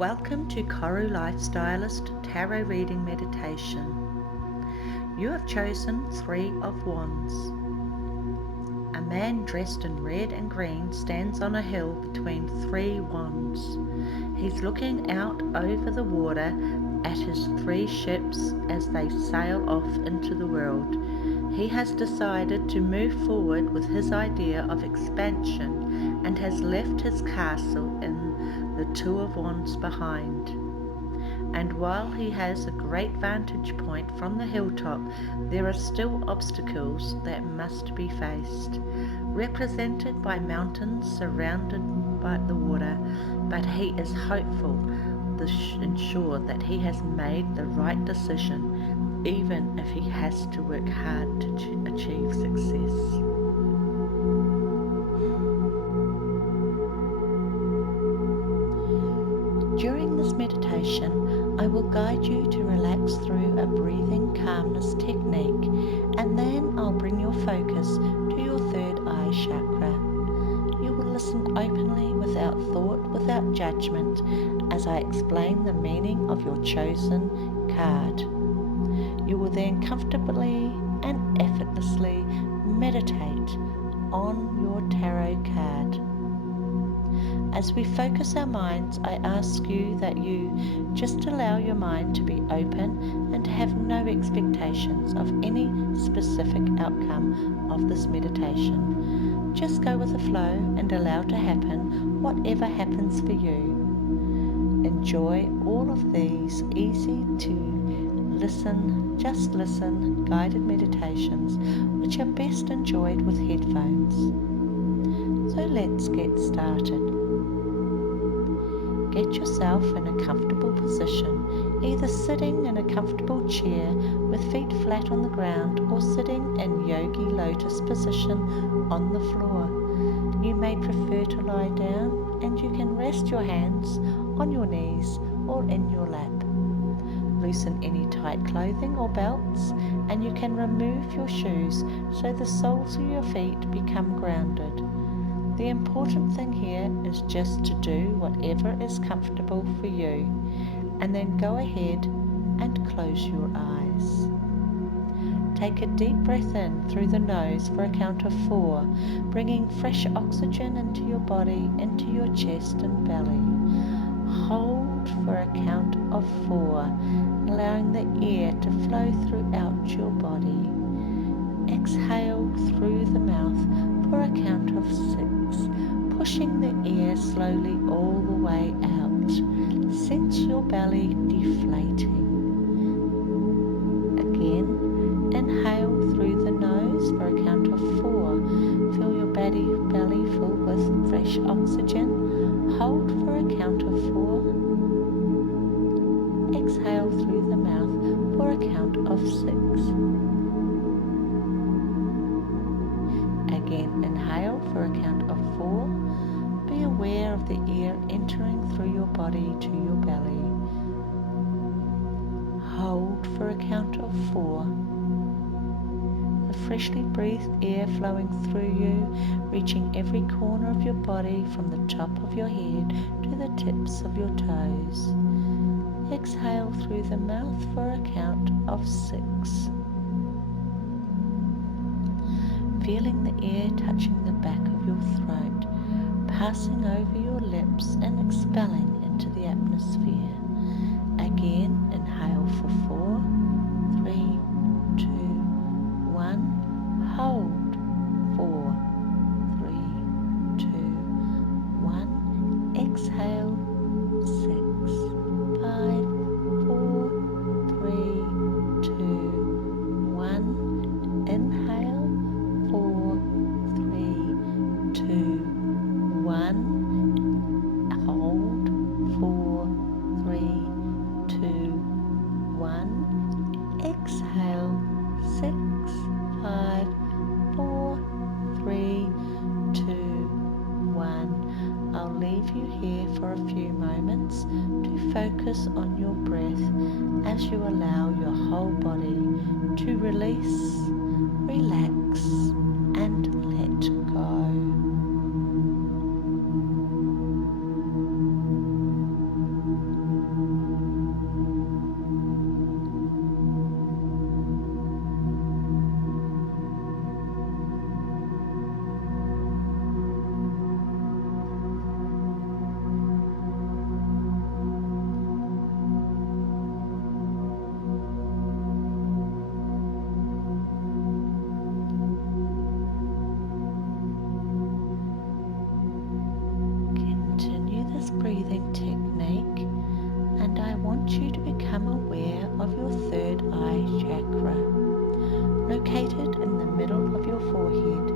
Welcome to KORU Lifestylist Tarot Reading Meditation. You have chosen 3 of Wands. A man dressed in red and green stands on a hill between 3 wands. He's looking out over the water at his 3 ships as they sail off into the world. He has decided to move forward with his idea of expansion and has left his castle in the 2 of Wands behind. And while he has a great vantage point from the hilltop, there are still obstacles that must be faced, represented by mountains surrounded by the water, but he is hopeful and sure that he has made the right decision, even if he has to work hard to achieve success. During this meditation, I will guide you to relax through a breathing calmness technique, and then I'll bring your focus to your third eye chakra. You will listen openly, without thought, without judgment, as I explain the meaning of your chosen card. You will then comfortably and effortlessly meditate on your tarot card. As we focus our minds, I ask you that you just allow your mind to be open and have no expectations of any specific outcome of this meditation. Just go with the flow and allow to happen whatever happens for you. Enjoy all of these easy to just listen guided meditations, which are best enjoyed with headphones. So let's get started. Get yourself in a comfortable position, either sitting in a comfortable chair with feet flat on the ground or sitting in yogi lotus position on the floor. You may prefer to lie down, and you can rest your hands on your knees or in your lap. Loosen any tight clothing or belts, and you can remove your shoes so the soles of your feet become grounded. The important thing here is just to do whatever is comfortable for you, and then go ahead and close your eyes. Take a deep breath in through the nose for a count of 4, bringing fresh oxygen into your body, into your chest and belly. Hold for a count of 4, allowing the air to flow throughout your body. Exhale through the mouth for a count of 6, pushing the air slowly all the way out. Sense your belly deflating. Again, inhale through the nose for a count of 4. Feel your belly full with fresh oxygen. Hold for a count of 4. Exhale through the mouth for a count of 6. Again, inhale for a count of 4. Be aware of the air entering through your body to your belly. Hold for a count of 4. The freshly breathed air flowing through you, reaching every corner of your body from the top of your head to the tips of your toes. Exhale through the mouth for a count of 6. Feeling the air touching the back of your throat, passing over your lips and expelling into the atmosphere. Again, inhale for 4, 3, 2, 1. Hold. 4, 3, 2, 1. Exhale. 6, 5, 4, 3, 2, 1. Inhale. 4, 3, 2, 1. Hold. 4, 3, 2, 1. Exhale. 6, 5, 4, 3, 2, 1. I'll leave you here for a few moments to focus on your breath as you allow your whole body to release, relax, and let go. breathing technique, and I want you to become aware of your third eye chakra, located in the middle of your forehead,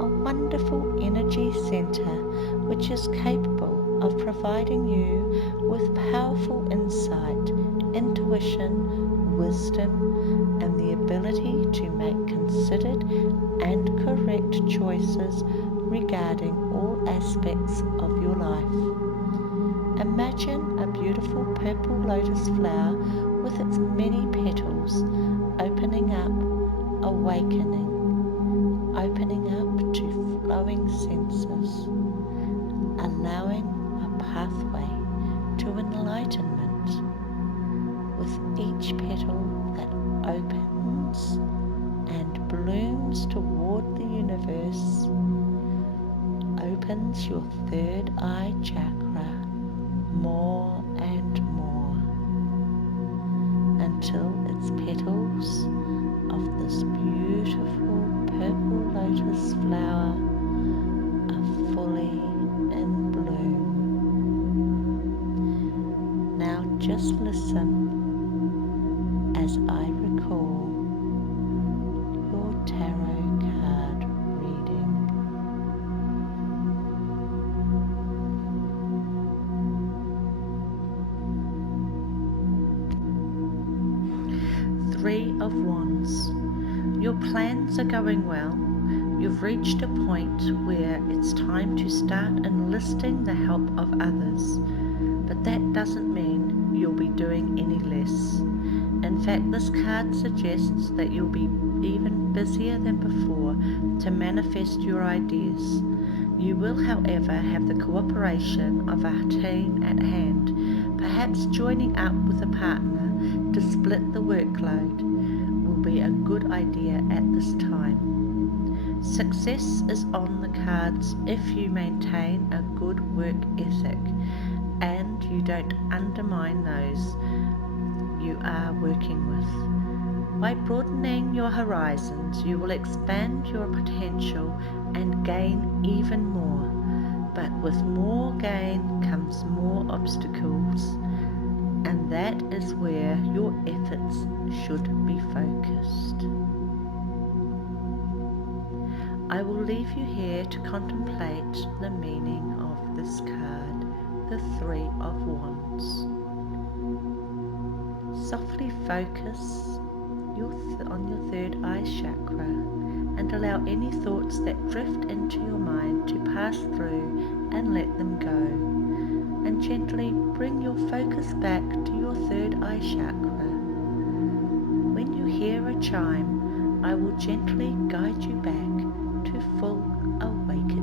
a wonderful energy center which is capable of providing you with powerful insight, intuition, wisdom, and the ability to make considered and correct choices regarding all aspects of your life. Imagine a beautiful purple lotus flower with its many petals opening up, awakening, opening up to flowing senses, allowing a pathway to enlightenment. With each petal that opens and blooms toward the universe, opens your third eye chakra more and more until its petals of this beautiful purple lotus flower are fully in bloom. Now just listen as I recall your tarot card reading. Three of Wands. Your plans are going well. You've reached a point where it's time to start enlisting the help of others. But that doesn't mean you'll be doing any less. In fact, this card suggests that you'll be even busier than before to manifest your ideas. You will, however, have the cooperation of a team at hand. Perhaps joining up with a partner to split the workload will be a good idea at this time. Success is on the cards if you maintain a good work ethic and you don't undermine those you are working with. By broadening your horizons, you will expand your potential and gain even more. But with more gain comes more obstacles, and that is where your efforts should be focused. I will leave you here to contemplate the meaning of this card, the Three of Wands. Softly focus on your third eye chakra and allow any thoughts that drift into your mind to pass through and let them go. And gently bring your focus back to your third eye chakra. When you hear a chime, I will gently guide you back to full awakening.